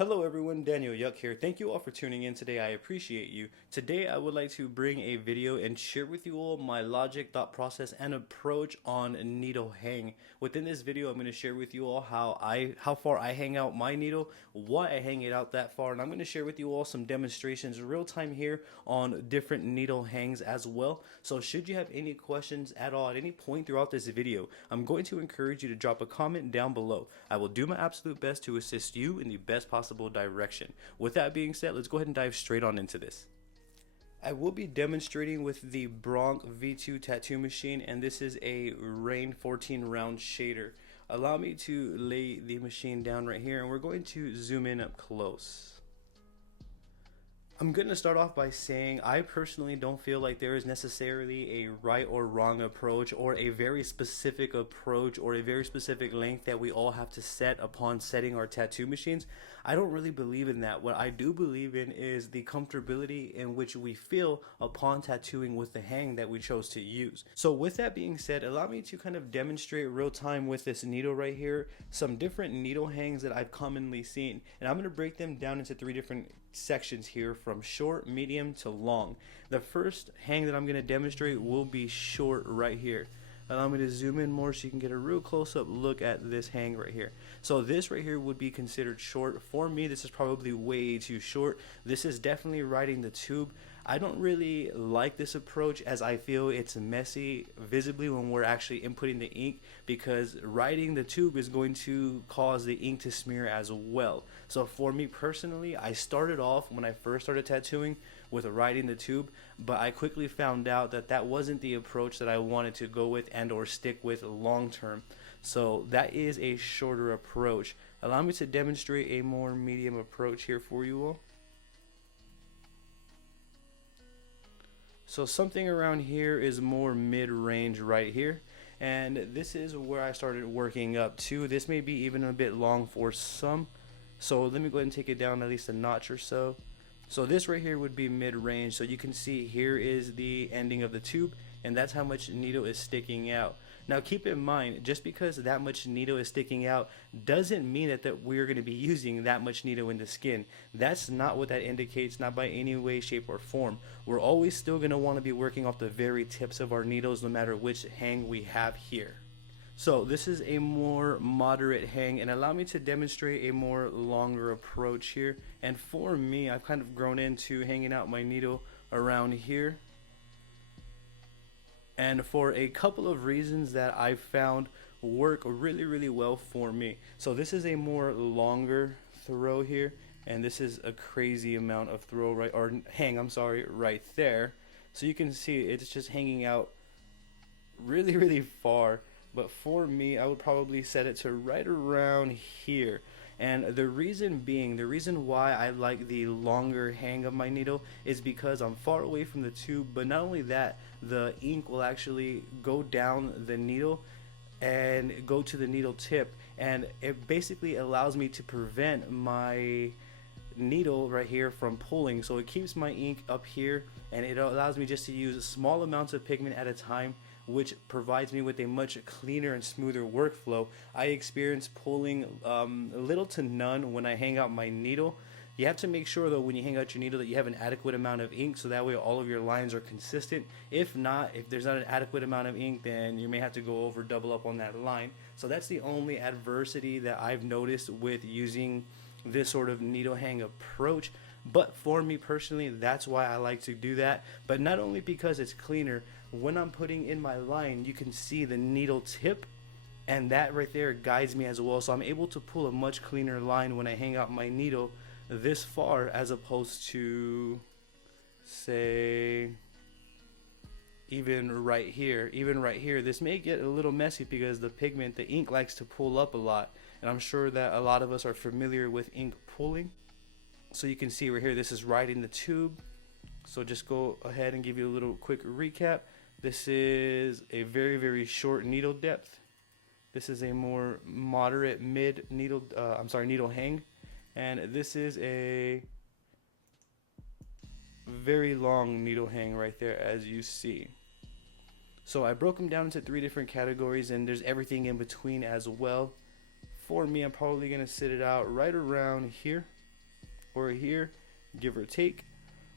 Hello everyone, Daniel Yuck here. Thank you all for tuning in today. I appreciate you. Today I would like to bring a video and share with you all my logic, thought process, and approach on needle hang. Within this video, I'm going to share with you all how far I hang out my needle, why I hang it out that far, and I'm going to share with you all some demonstrations real time here on different needle hangs as well. So should you have any questions at all at any point throughout this video, I'm going to encourage you to drop a comment down below. I will do my absolute best to assist you in the best possible direction. With that being said, let's go ahead and dive straight on into this. I will be demonstrating with the Bronc V2 tattoo machine, and this is a Rain 14 round shader. Allow me to lay the machine down right here, and we're going to zoom in up close. I'm going to start off by saying I personally don't feel like there is necessarily a right or wrong approach or a very specific approach or a very specific length that we all have to set upon setting our tattoo machines. I don't really believe in that. What I do believe in is the comfortability in which we feel upon tattooing with the hang that we chose to use. So with that being said, allow me to kind of demonstrate real time with this needle right here some different needle hangs that I've commonly seen, and I'm going to break them down into three different sections here, from short, medium to long. The first hang that I'm going to demonstrate will be short right here. Allow me to zoom in more so you can get a real close-up look at this hang right here. So this right here would be considered short. For me, this is probably way too short. This is definitely riding the tube. I don't really like this approach as I feel it's messy visibly when we're actually inputting the ink, because riding the tube is going to cause the ink to smear as well. So for me personally, I started off when I first started tattooing with riding the tube, but I quickly found out that that wasn't the approach that I wanted to go with and or stick with long term. So that is a shorter approach. Allow me to demonstrate a more medium approach here for you all. So something around here is more mid-range right here, and this is where I started working up to. This may be even a bit long for some, so let me go ahead and take it down at least a notch or so. So this right here would be mid-range. So you can see here is the ending of the tube, and that's how much needle is sticking out. Now keep in mind, just because that much needle is sticking out doesn't mean that we're going to be using that much needle in the skin. That's not what that indicates, not by any way, shape, or form. We're always still going to want to be working off the very tips of our needles no matter which hang we have here. So this is a more moderate hang, and allow me to demonstrate a more longer approach here. And for me, I've kind of grown into hanging out my needle around here, and for a couple of reasons that I've found work really well for me. So this is a more longer throw here, and this is a crazy amount of throw right, or hang, I'm sorry, right there. So you can see it's just hanging out really far. But for me, I would probably set it to right around here. And the reason why I like the longer hang of my needle is because I'm far away from the tube, but not only that, the ink will actually go down the needle and go to the needle tip, and it basically allows me to prevent my needle right here from pulling. So it keeps my ink up here, and it allows me just to use small amounts of pigment at a time, which provides me with a much cleaner and smoother workflow. I experience pulling little to none when I hang out my needle. You have to make sure though when you hang out your needle that you have an adequate amount of ink, so that way all of your lines are consistent. If not, if there's not an adequate amount of ink, then you may have to go over, double up on that line. So that's the only adversity that I've noticed with using this sort of needle hang approach. But for me personally, that's why I like to do that. But not only because it's cleaner, when I'm putting in my line, you can see the needle tip, and that right there guides me as well. So I'm able to pull a much cleaner line when I hang out my needle this far, as opposed to, say, even right here. Even right here, this may get a little messy because the pigment, the ink likes to pull up a lot. And I'm sure that a lot of us are familiar with ink pulling. So you can see right here, this is riding the tube. So just go ahead and give you a little quick recap. This is a very short needle depth. This is a more moderate mid needle, needle hang. And this is a very long needle hang right there, as you see. So I broke them down into three different categories, and there's everything in between as well. For me, I'm probably going to sit it out right around here. or here, give or take.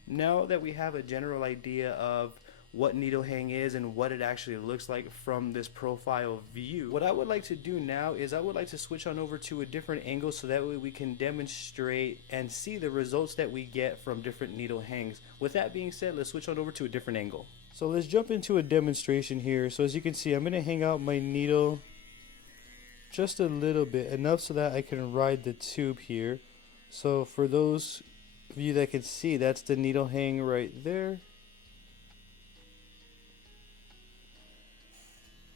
Now that we have a general idea of what needle hang is and what it actually looks like from this profile view, what I would like to do now is I would like to switch on over to a different angle so that way we can demonstrate and see the results that we get from different needle hangs. With that being said, let's switch on over to a different angle. So let's jump into a demonstration here. So as you can see, I'm going to hang out my needle just a little bit, enough so that I can ride the tube here. So for those of you that can see, that's the needle hang right there.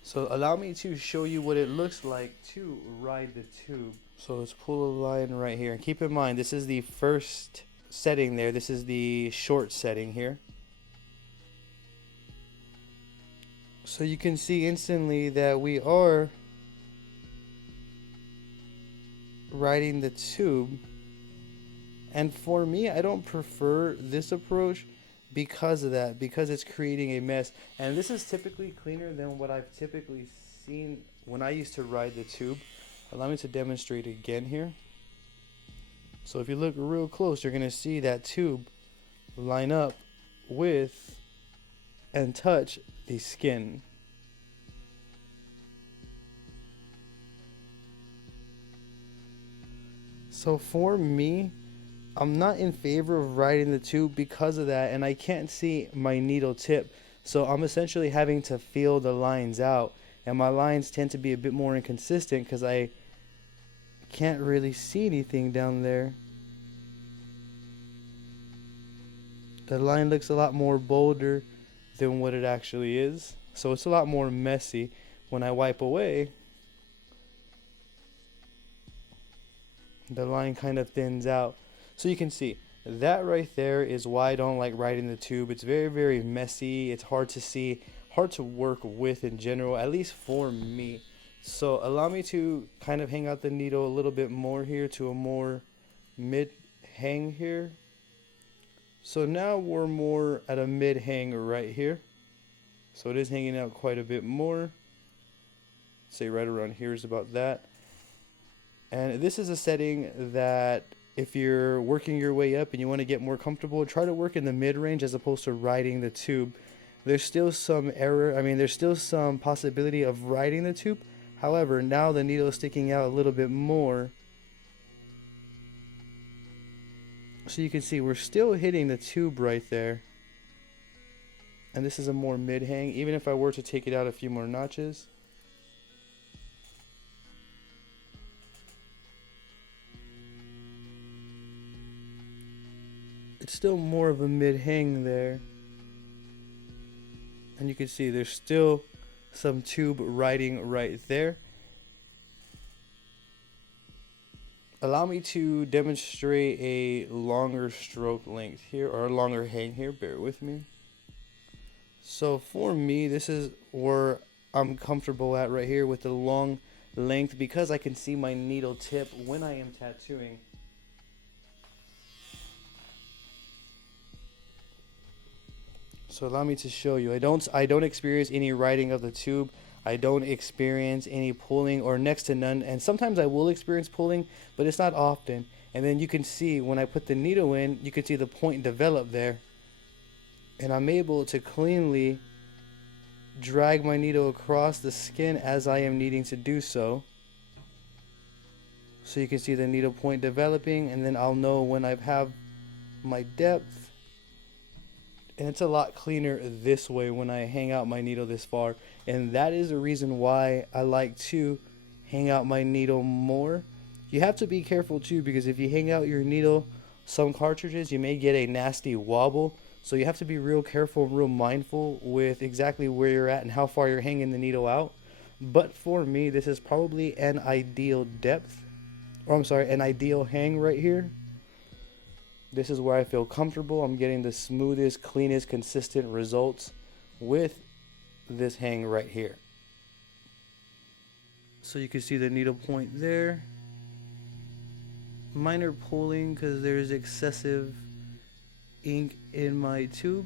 So allow me to show you what it looks like to ride the tube. So let's pull a line right here. And keep in mind, this is the first setting there. This is the short setting here. So you can see instantly that we are riding the tube. And for me, I don't prefer this approach because of that, because it's creating a mess. And this is typically cleaner than what I've typically seen when I used to ride the tube. Allow me to demonstrate again here. So if you look real close, you're going to see that tube line up with and touch the skin. So for me, I'm not in favor of riding the tube because of that, and I can't see my needle tip. So I'm essentially having to feel the lines out, and my lines tend to be a bit more inconsistent because I can't really see anything down there. The line looks a lot more bolder than what it actually is, so it's a lot more messy. When I wipe away, the line kind of thins out. So you can see that right there is why I don't like riding the tube. It's very, very messy. It's hard to see, hard to work with in general, at least for me. So allow me to kind of hang out the needle a little bit more here to a more mid hang here. So now we're more at a mid hang right here. So it is hanging out quite a bit more. Say right around here is about that. And this is a setting that if you're working your way up and you want to get more comfortable, try to work in the mid-range as opposed to riding the tube. There's still some there's still some possibility of riding the tube. However, now the needle is sticking out a little bit more. So you can see we're still hitting the tube right there. And this is a more mid-hang, even if I were to take it out a few more notches. It's still more of a mid-hang there. And you can see there's still some tube riding right there. Allow me to demonstrate a longer stroke length here, or a longer hang here, bear with me. So for me, this is where I'm comfortable at right here with the long length, because I can see my needle tip when I am tattooing. So allow me to show you. I don't experience any riding of the tube. I don't experience any pulling, or next to none. And sometimes I will experience pulling, but it's not often. And then you can see when I put the needle in, you can see the point develop there. And I'm able to cleanly drag my needle across the skin as I am needing to do so. So you can see the needle point developing, and then I'll know when I have my depth. And it's a lot cleaner this way when I hang out my needle this far. And that is the reason why I like to hang out my needle more. You have to be careful too, because if you hang out your needle, some cartridges, you may get a nasty wobble. So you have to be real careful, real mindful with exactly where you're at and how far you're hanging the needle out. But for me, this is probably an ideal depth, or I'm sorry, an ideal hang right here. This is where I feel comfortable. I'm getting the smoothest, cleanest, consistent results with this hang right here. So you can see the needle point there. Minor pulling because there's excessive ink in my tube.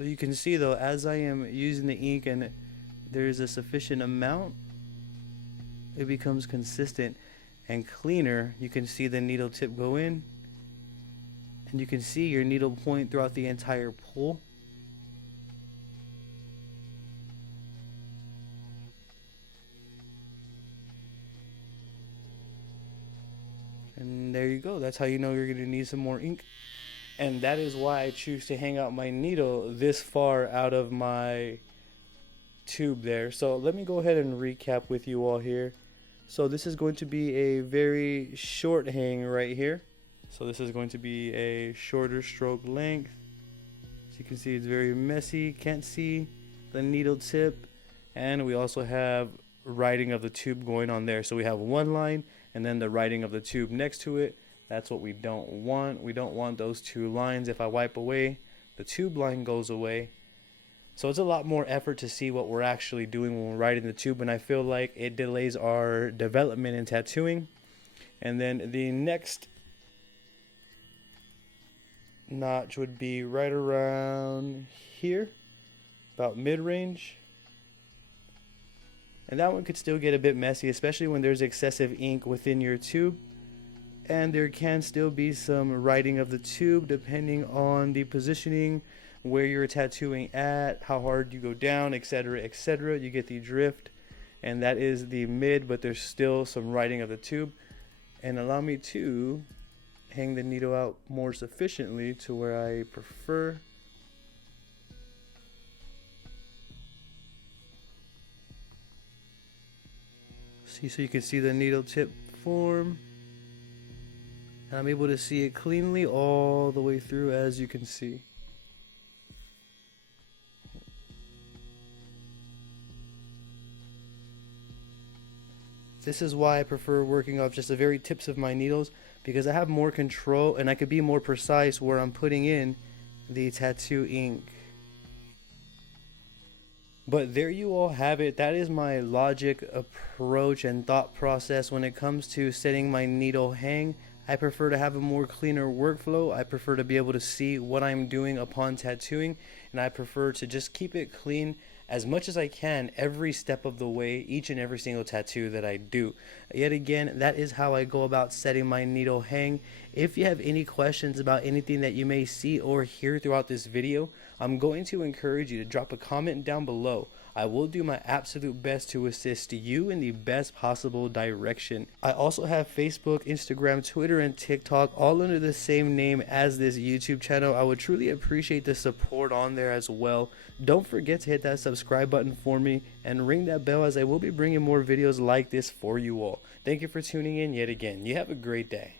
So you can see though, as I am using the ink and there's a sufficient amount, it becomes consistent and cleaner. You can see the needle tip go in, and you can see your needle point throughout the entire pull. And there you go. That's how you know you're going to need some more ink. And that is why I choose to hang out my needle this far out of my tube there. So let me go ahead and recap with you all here. So this is going to be a very short hang right here. So this is going to be a shorter stroke length. As you can see, it's very messy. Can't see the needle tip. And we also have writing of the tube going on there. So we have one line and then the writing of the tube next to it. That's what we don't want. We don't want those two lines. If I wipe away, the tube line goes away. So it's a lot more effort to see what we're actually doing when we're writing the tube, and I feel like it delays our development in tattooing. And then the next notch would be right around here, about mid-range. And that one could still get a bit messy, especially when there's excessive ink within your tube. And there can still be some writing of the tube depending on the positioning, where you're tattooing at, how hard you go down, etc., etc. You get the drift. And that is the mid, but there's still some writing of the tube. And allow me to hang the needle out more sufficiently to where I prefer. See, so you can see the needle tip form. And I'm able to see it cleanly all the way through, as you can see. This is why I prefer working off just the very tips of my needles, because I have more control and I could be more precise where I'm putting in the tattoo ink. But there you all have it. That is my logic, approach, and thought process when it comes to setting my needle hang. I prefer to have a more cleaner workflow. I prefer to be able to see what I'm doing upon tattooing, and I prefer to just keep it clean as much as I can every step of the way, each and every single tattoo that I do. Yet again, that is how I go about setting my needle hang. If you have any questions about anything that you may see or hear throughout this video, I'm going to encourage you to drop a comment down below. I will do my absolute best to assist you in the best possible direction. I also have Facebook, Instagram, Twitter, and TikTok all under the same name as this YouTube channel. I would truly appreciate the support on there as well. Don't forget to hit that subscribe button for me and ring that bell, as I will be bringing more videos like this for you all. Thank you for tuning in yet again. You have a great day.